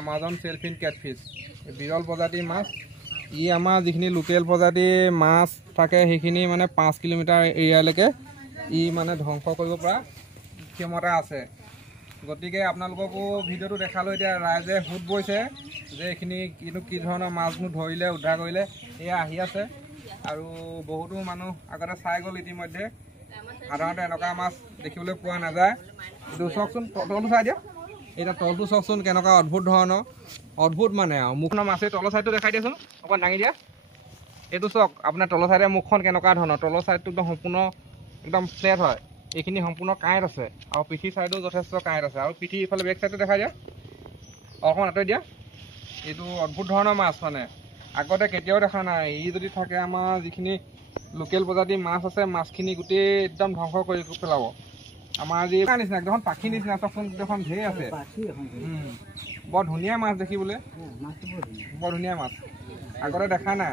Amazon Cellfin catfish বিৰল প্ৰজাতিৰ মাছ ই আমাৰ যিখিনি লোকেল প্ৰজাতিৰ মাছ থাকে সেইখিনি মানে 5 কিলোমিটাৰ এৰিয়ালৈকে ই মানে ধ্বংস কৰিব পৰা ক্ষমতা আছে গতিকে আপোনালোককো ভিডিঅ'টো দেখালো এতিয়া ৰাইজে হুট বইছে যে এইখিনি কি ধৰণৰ মাছনো ধৰিলে উদ্ধাৰ কৰিলে এয়া আহি আছে আৰু বহুতো মানুহ আগতে চাই গ'ল ইতিমধ্যে সাধাৰণতে এনেকুৱা মাছ দেখিবলৈ পোৱা নাযায় এইটো চাওকচোন তলটো চাই দিয়া এটা তলটো চাওকচোন কেনেকুৱা অদ্ভুত ধৰণৰ অদ্ভুত মানে আৰু মুখনৰ মাছে তলৰ চাইডটো দেখাই দিয়াচোন অকণ দাঙি দিয়া এইটো চাওক আপোনাৰ তলৰ চাইডে মুখখন কেনেকুৱা ধৰণৰ তলৰ চাইডটো একদম সম্পূৰ্ণ একদম ফ্লেট হয় এইখিনি সম্পূৰ্ণ কাঁইট আছে আৰু পিঠি চাইডো যথেষ্ট কাঁইট আছে আৰু পিঠি ইফালে বেক চাইডটো দেখাই দিয়া অকণমান আঁতৰি দিয়া এইটো অদ্ভুত ধৰণৰ মাছ মানে আগতে কেতিয়াও দেখা নাই ই যদি থাকে আমাৰ যিখিনি লোকেল প্ৰজাতিৰ মাছ আছে মাছখিনি গোটেই একদম ধ্বংস কৰি পেলাব আমাৰ যি নিচিনা একদম পাখি নিচিনা চোন দেখোন ঢেৰ আছে বৰ ধুনীয়া মাছ দেখিবলৈ বৰ ধুনীয়া মাছ আগতে দেখা নাই